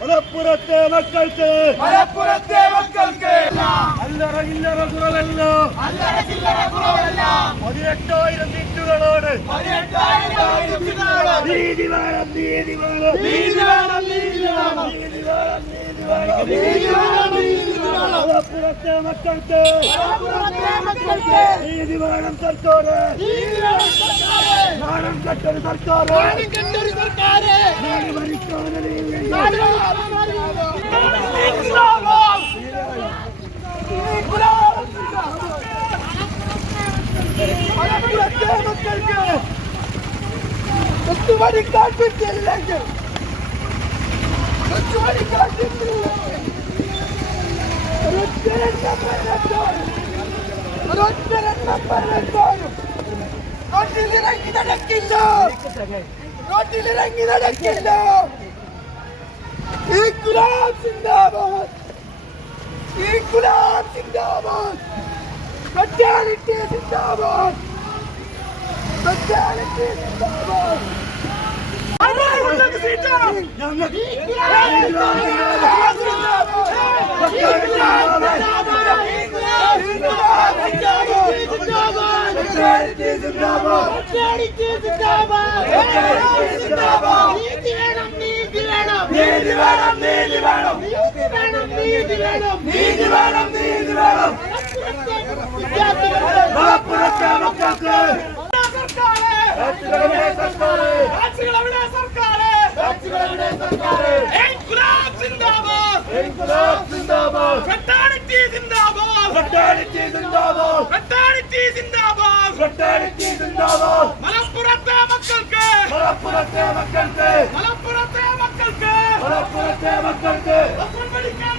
മലപ്പുറത്തെ മക്കൾക്ക് അല്ലറ ചില്ലറ കുറവല്ല 18,000 സീറ്റുകളോട് നീതി വേണം നീതി വേണം നീതി വേണം നീതി വേണം നീതി വേണം നീതി വേണം മലപ്പുറത്തെ മക്കൾക്ക് നീതി വേണം സർക്കാർ നാണം കെട്ടൊരു സർക്കാർ നാട് ഭരിക്കാനേ റോട്ടിലിറങ്ങി നടക്കില്ല. ഇൻക്ലാബ് സിന്ദാബാദ്, ഇൻക്ലാബ് സിന്ദാബാദ്, ഫ്രറ്റേണിറ്റി സിന്ദാബാദ്, ഫ്രറ്റേണിറ്റി സിന്ദാബാദ്. മലപ്പുറത്തെ മക്കൾക്ക് പഠിക്കാൻ